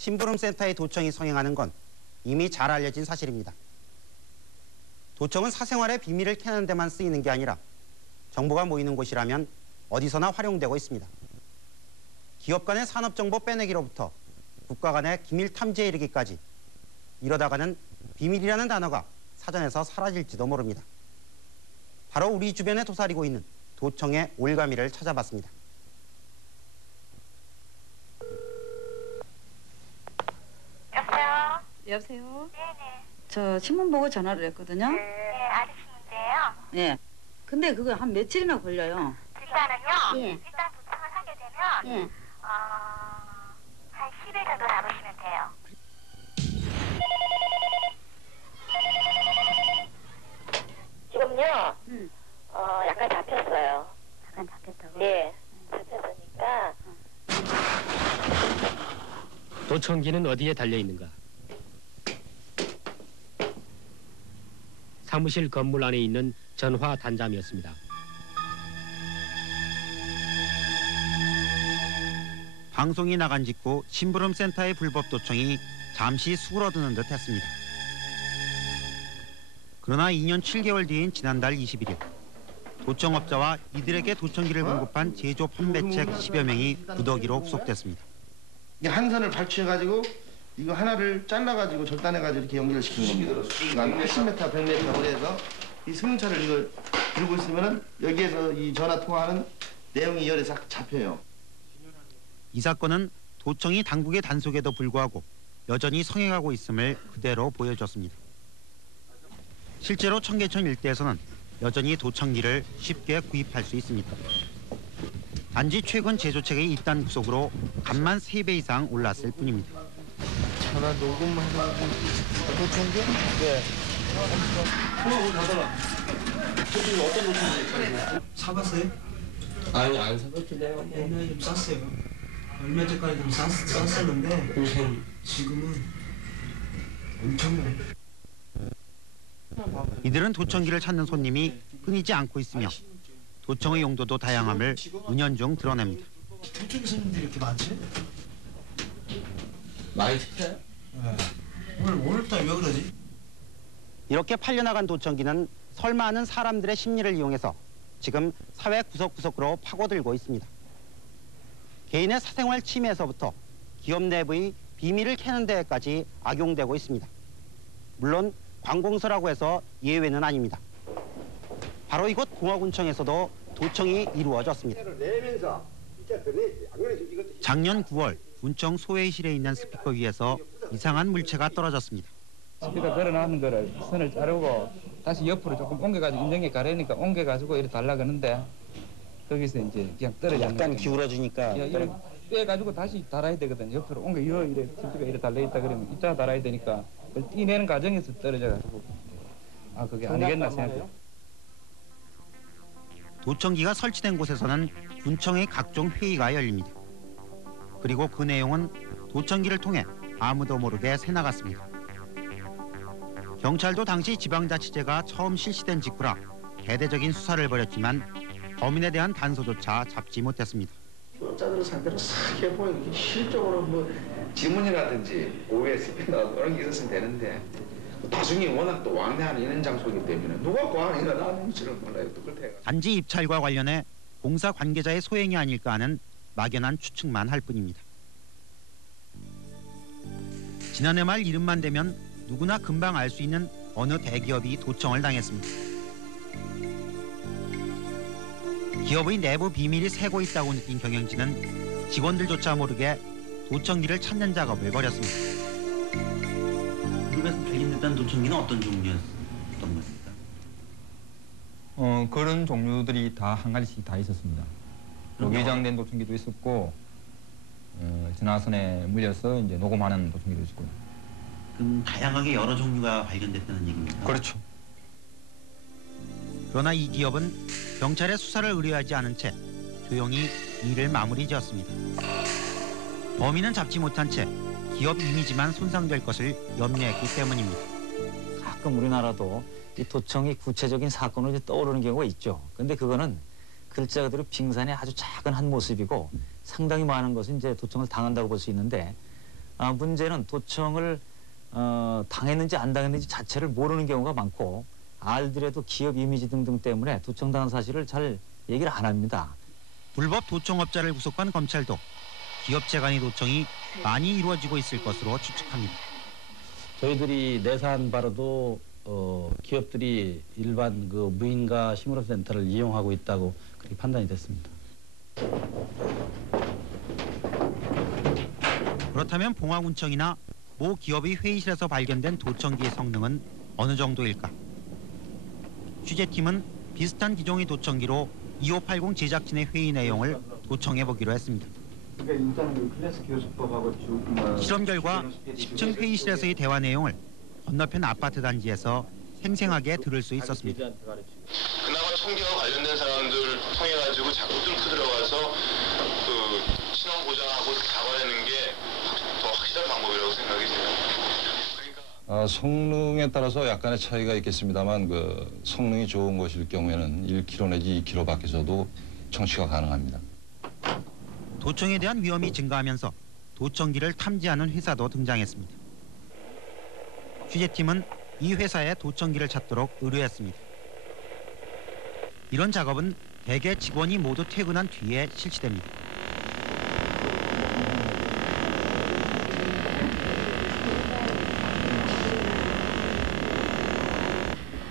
심부름센터의 도청이 성행하는 건 이미 잘 알려진 사실입니다. 도청은 사생활의 비밀을 캐는 데만 쓰이는 게 아니라 정보가 모이는 곳이라면 어디서나 활용되고 있습니다. 기업 간의 산업정보 빼내기로부터 국가 간의 기밀 탐지에 이르기까지 이러다가는 비밀이라는 단어가 사전에서 사라질지도 모릅니다. 바로 우리 주변에 도사리고 있는 도청의 올가미를 찾아봤습니다. 여보세요? 여보세요? 네네. 저 신문 보고 전화를 했거든요. 네, 아저씨인데요. 네. 근데 그거 한 며칠이나 걸려요. 일단은요. 예. 일단 도청을 하게 되면 예. 한 10일 정도 잡으시면 돼요. 지금요. 약간 잡혔어요. 잠깐 잡혔다고? 네. 잡혔으니까. 도청기는 어디에 달려 있는가? 사무실 건물 안에 있는 전화 단잠이었습니다. 방송이 나간 직후 심부름센터의 불법 도청이 잠시 수그러드는 듯 했습니다. 그러나 2년 7개월 뒤인 지난달 21일 도청업자와 이들에게 도청기를 공급한 제조 판매책 10여 명이 구더기로 구속됐습니다. 한 선을 발주해가지고 이거 하나를 잘라가지고 절단해가지고 이렇게 연결을 시킨 겁니다. 그러니까 80m, 100m로 해서 이 승용차를 이걸 들고 있으면은 여기에서 이 전화 통화하는 내용이 열에 잡혀요. 이 사건은 도청이 당국의 단속에도 불구하고 여전히 성행하고 있음을 그대로 보여줬습니다. 실제로 청계천 일대에서는 여전히 도청기를 쉽게 구입할 수 있습니다. 단지 최근 제조책의 이딴 구속으로 값만 3배 이상 올랐을 뿐입니다. 전화 녹음하는 도청기? 네. 도청기 어떤 도청기? 사봤어요? 아니 안 사봤는데요. 옛날에 좀 쌌어요. 얼마 전까지 좀 쌌었는데 지금은 엄청나요. 이들은 도청기를 찾는 손님이 끊이지 않고 있으며 도청의 용도도 다양함을 은연중 드러냅니다. 도청 손님들이 이렇게 많지? 많이 찾아요? 네. 오늘부터 왜 그러지? 이렇게 팔려나간 도청기는 설마 하는 사람들의 심리를 이용해서 지금 사회 구석구석으로 파고들고 있습니다. 개인의 사생활 침해에서부터 기업 내부의 비밀을 캐는 데까지 악용되고 있습니다. 물론 관공서라고 해서 예외는 아닙니다. 바로 이곳 공화군청에서도 도청이 이루어졌습니다. 작년 9월 군청 소회의실에 있는 스피커 위에서 이상한 물체가 떨어졌습니다. 스피커 걸어놨는 거를 선을 자르고 다시 옆으로 조금 옮겨가지고 인정에 가려니까 옮겨가지고 이렇게 달라 그러는데 거기서 이제 그냥 떨어져. 약간 기울어지니까 이렇게 빼가지고 다시 달아야 되거든. 옆으로 옮겨 이래 스피커 이래 달려있다 그러면 이따 달아야 되니까 그걸 떼내는 과정에서 떨어져가지고 그게 아니겠나 생각해요. 도청기가 설치된 곳에서는 군청의 각종 회의가 열립니다. 그리고 그 내용은 도청기를 통해 아무도 모르게 새나갔습니다. 경찰도 당시 지방자치제가 처음 실시된 직후라 대대적인 수사를 벌였지만 범인에 대한 단서조차 잡지 못했습니다. 업자들은 상대로 싹 해보니 실적으로 뭐 지문이라든지 오해 스피너 그런 게 있었으면 되는데 나중에 워낙 또 왕래하는 이런 장소이기 때문에 누가 고안이가 나는지를 몰라요. 또 그렇게 단지 입찰과 관련해 공사 관계자의 소행이 아닐까 하는 막연한 추측만 할 뿐입니다. 지난해 말 이름만 대면 누구나 금방 알 수 있는 어느 대기업이 도청을 당했습니다. 기업의 내부 비밀이 새고 있다고 느낀 경영진은 직원들조차 모르게 도청기를 찾는 작업을 벌였습니다. 그룹에서 발견됐던 도청기는 어떤 종류였던 것입니까? 그런 종류들이 다 한 가지씩 다 있었습니다. 외장된 도청기도 있었고, 전화선에 물려서 이제 녹음하는 도청기도 있었고요. 그럼 다양하게 여러 종류가 발견됐다는 얘기입니까? 그렇죠. 그러나 이 기업은 경찰의 수사를 의뢰하지 않은 채 조용히 일을 마무리 지었습니다. 범인은 잡지 못한 채 기업 이미지만 손상될 것을 염려했기 때문입니다. 가끔 우리나라도 이 도청이 구체적인 사건으로 떠오르는 경우가 있죠. 근데 그거는 글자 그대로 빙산의 아주 작은 한 모습이고 상당히 많은 것은 이제 도청을 당한다고 볼 수 있는데 문제는 도청을 당했는지 안 당했는지 자체를 모르는 경우가 많고 알더라도 기업 이미지 등등 때문에 도청당한 사실을 잘 얘기를 안 합니다. 불법 도청업자를 구속한 검찰도 기업체 간의 도청이 많이 이루어지고 있을 것으로 추측합니다. 저희들이 내사한 바로도 기업들이 일반 그 무인가 심으로센터를 이용하고 있다고 그렇게 판단이 됐습니다. 그렇다면 봉화군청이나 모 기업의 회의실에서 발견된 도청기의 성능은 어느 정도일까? 취재팀은 비슷한 기종의 도청기로 2580 제작진의 회의 내용을 도청해보기로 했습니다. 실험 결과 10층 회의실에서의 대화 내용을 건너편 아파트 단지에서 생생하게 들을 수 있었습니다. 그나마 총기와 관련된 사람들 통해가지고 자꾸 뚫고 들어가서 그 신원 보장하고 잡아내는 게 더 확실한 방법이라고 생각이 돼요. 성능에 따라서 약간의 차이가 있겠습니다만 그 성능이 좋은 것일 경우에는 1km 내지 2km 밖에서도 청취가 가능합니다. 도청에 대한 위험이 증가하면서 도청기를 탐지하는 회사도 등장했습니다. 취재팀은 이 회사에 도청기를 찾도록 의뢰했습니다. 이런 작업은 대개 직원이 모두 퇴근한 뒤에 실시됩니다.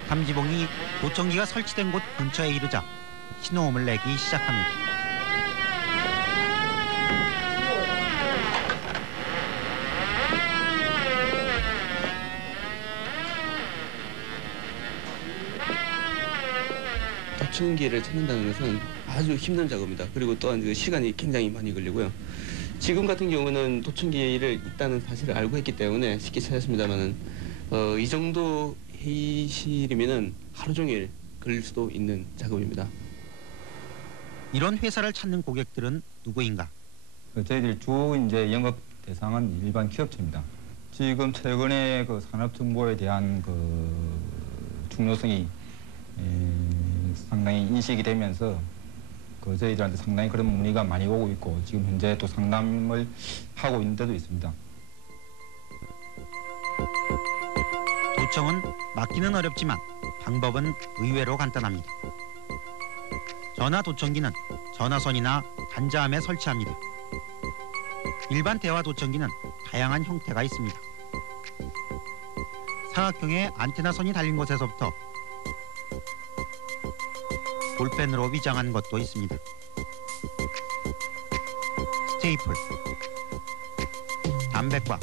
탐지봉이 도청기가 설치된 곳 근처에 이르자 신호음을 내기 시작합니다. 도청기를 찾는다는 것은 아주 힘든 작업입니다. 그리고 또한 그 시간이 굉장히 많이 걸리고요. 지금 같은 경우는 도청기를 있다는 사실을 알고 했기 때문에 쉽게 찾았습니다만은 이 정도 회의실이면은 하루 종일 걸릴 수도 있는 작업입니다. 이런 회사를 찾는 고객들은 누구인가? 저희들 주 이제 영업 대상은 일반 기업체입니다. 지금 최근에 그 산업 정보에 대한 그 중요성이 상당히 인식이 되면서 그 저희들한테 상당히 그런 문의가 많이 오고 있고 지금 현재 또 상담을 하고 있는 데도 있습니다. 도청은 막기는 어렵지만 방법은 의외로 간단합니다. 전화 도청기는 전화선이나 단자함에 설치합니다. 일반 대화 도청기는 다양한 형태가 있습니다. 사각형의 안테나 선이 달린 곳에서부터 볼펜으로 위장한 것도 있습니다. 스테이플, 담배과,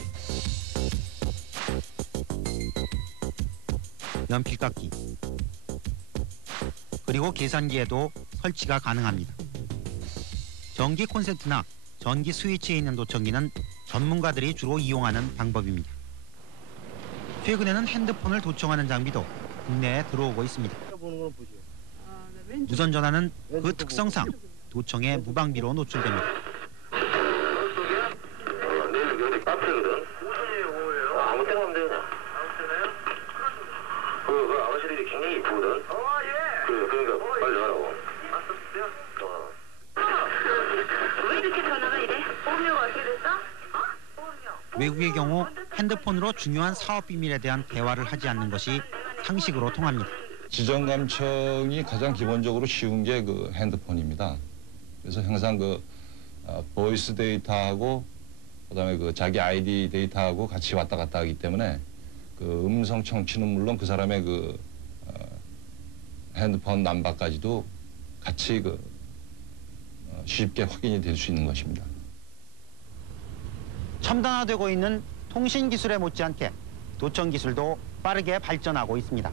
연필깎이, 그리고 계산기에도 설치가 가능합니다. 전기 콘센트나 전기 스위치에 있는 도청기는 전문가들이 주로 이용하는 방법입니다. 최근에는 핸드폰을 도청하는 장비도 국내에 들어오고 있습니다. 무선 전화는 그 특성상 도청에 무방비로 노출됩니다. 아무 때나 하면 되냐? 그 아가씨들이 굉장히 이쁘거든. 그러니까 빨리 하라고. 왜 이렇게 전화가 이래? 보험료가 어떻게 됐어? 외국의 경우 핸드폰으로 중요한 사업 비밀에 대한 대화를 하지 않는 것이 상식으로 통합니다. 지정감청이 가장 기본적으로 쉬운 게 그 핸드폰입니다. 그래서 항상 그 보이스 데이터하고 그다음에 그 자기 아이디 데이터하고 같이 왔다 갔다 하기 때문에 그 음성 청취는 물론 그 사람의 그 핸드폰 넘버까지도 같이 그 쉽게 확인이 될 수 있는 것입니다. 첨단화되고 있는 통신 기술에 못지않게 도청 기술도 빠르게 발전하고 있습니다.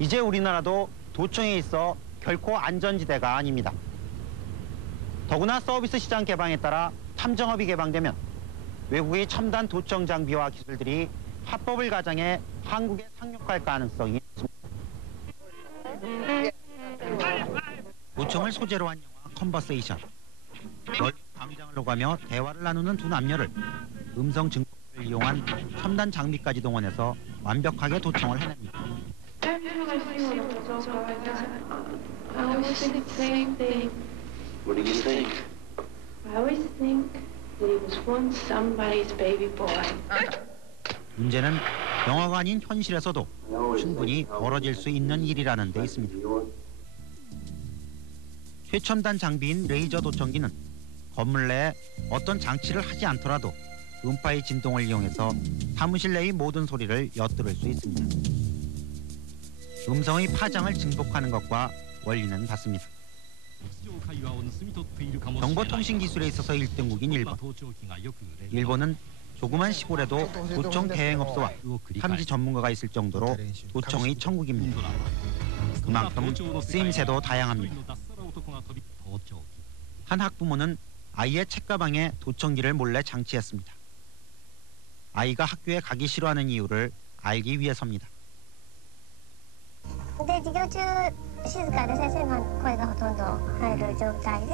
이제 우리나라도 도청에 있어 결코 안전지대가 아닙니다. 더구나 서비스 시장 개방에 따라 탐정업이 개방되면 외국의 첨단 도청 장비와 기술들이 합법을 가장해 한국에 상륙할 가능성이 있습니다. 도청을 소재로 한 영화 컨버세이션. 넓은 광장을 오가며 대화를 나누는 두 남녀를 음성 증폭을 이용한 첨단 장비까지 동원해서 완벽하게 도청을 해냅니다. What do you think? I always think that he was once somebody's baby boy. 문제는 영화가 아닌 현실에서도 충분히 벌어질 수 있는 일이라는 데 있습니다. 최첨단 장비인 레이저 도청기는 건물 내에 어떤 장치를 하지 않더라도 음파의 진동을 이용해서 사무실 내의 모든 소리를 엿들을 수 있습니다. 음성의 파장을 증폭하는 것과 원리는 같습니다. 정보통신기술에 있어서 1등국인 일본. 일본은 조그만 시골에도 도청 대행업소와 탐지 전문가가 있을 정도로 도청의 천국입니다. 그만큼 쓰임새도 다양합니다. 한 학부모는 아이의 책가방에 도청기를 몰래 장치했습니다. 아이가 학교에 가기 싫어하는 이유를 알기 위해서입니다. で授業中静かで先生の声がほとんど入る状態で、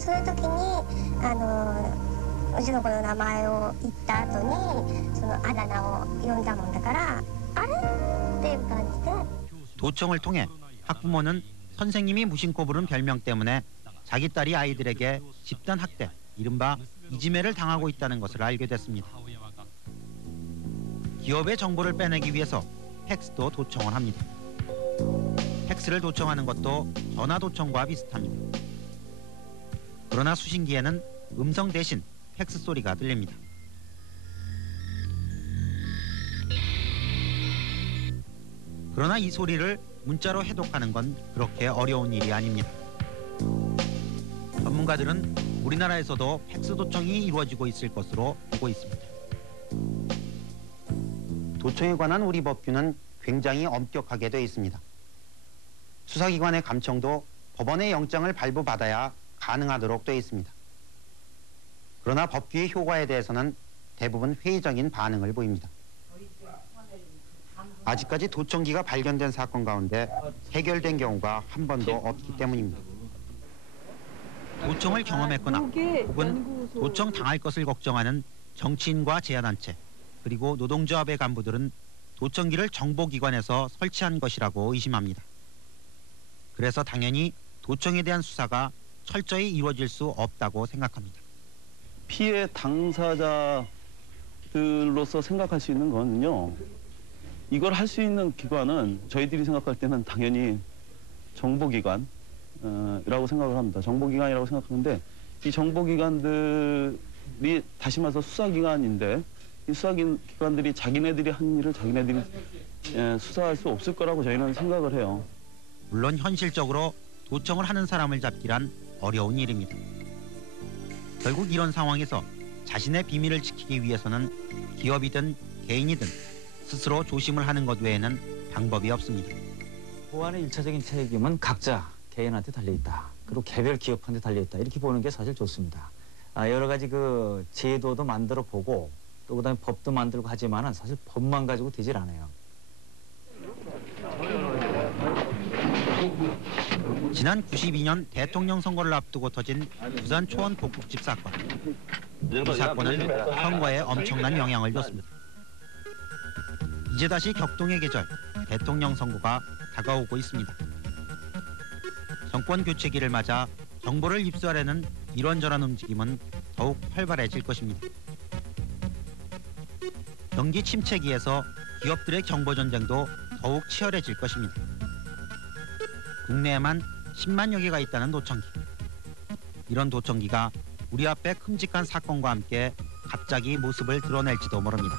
そういう時にうちの子の名前を言った後にそのあだ名を呼んだもんだからあれっていう感じで 도청을 통해 학부모는 선생님이 무심코 부른 별명 때문에 자기 딸이 아이들에게 집단 학대, 이른바 이지매를 당하고 있다는 것을 알게 됐습니다. 기업의 정보를 빼내기 위해서 팩스도 도청을 합니다. 팩스를 도청하는 것도 전화 도청과 비슷합니다. 그러나 수신기에는 음성 대신 팩스 소리가 들립니다. 그러나 이 소리를 문자로 해독하는 건 그렇게 어려운 일이 아닙니다. 전문가들은 우리나라에서도 팩스 도청이 이루어지고 있을 것으로 보고 있습니다. 도청에 관한 우리 법규는 굉장히 엄격하게 되어 있습니다. 수사기관의 감청도 법원의 영장을 발부받아야 가능하도록 되어 있습니다. 그러나 법규의 효과에 대해서는 대부분 회의적인 반응을 보입니다. 아직까지 도청기가 발견된 사건 가운데 해결된 경우가 한 번도 없기 때문입니다. 도청을 경험했거나 혹은 도청 당할 것을 걱정하는 정치인과 제야단체 그리고 노동조합의 간부들은 도청기를 정보기관에서 설치한 것이라고 의심합니다. 그래서 당연히 도청에 대한 수사가 철저히 이루어질 수 없다고 생각합니다. 피해 당사자들로서 생각할 수 있는 거는요. 이걸 할 수 있는 기관은 저희들이 생각할 때는 당연히 정보기관이라고 생각을 합니다. 정보기관이라고 생각하는데 이 정보기관들이 다시 말해서 수사기관인데 이 수사기관들이 자기네들이 한 일을 자기네들이 수사할 수 없을 거라고 저희는 생각을 해요. 물론 현실적으로 도청을 하는 사람을 잡기란 어려운 일입니다. 결국 이런 상황에서 자신의 비밀을 지키기 위해서는 기업이든 개인이든 스스로 조심을 하는 것 외에는 방법이 없습니다. 보안의 1차적인 책임은 각자 개인한테 달려있다. 그리고 개별 기업한테 달려있다. 이렇게 보는 게 사실 좋습니다. 여러 가지 그 제도도 만들어 보고 또 그다음에 법도 만들고 하지만은 사실 법만 가지고 되질 않아요. 지난 92년 대통령 선거를 앞두고 터진 부산 초원 복국집 사건. 이 사건은 선거에 엄청난 영향을 줬습니다. 이제 다시 격동의 계절, 대통령 선거가 다가오고 있습니다. 정권 교체기를 맞아 정보를 입수하려는 이런저런 움직임은 더욱 활발해질 것입니다. 경기 침체기에서 기업들의 정보 전쟁도 더욱 치열해질 것입니다. 국내에만 10만여 개가 있다는 도청기. 이런 도청기가 우리 앞에 큼직한 사건과 함께 갑자기 모습을 드러낼지도 모릅니다.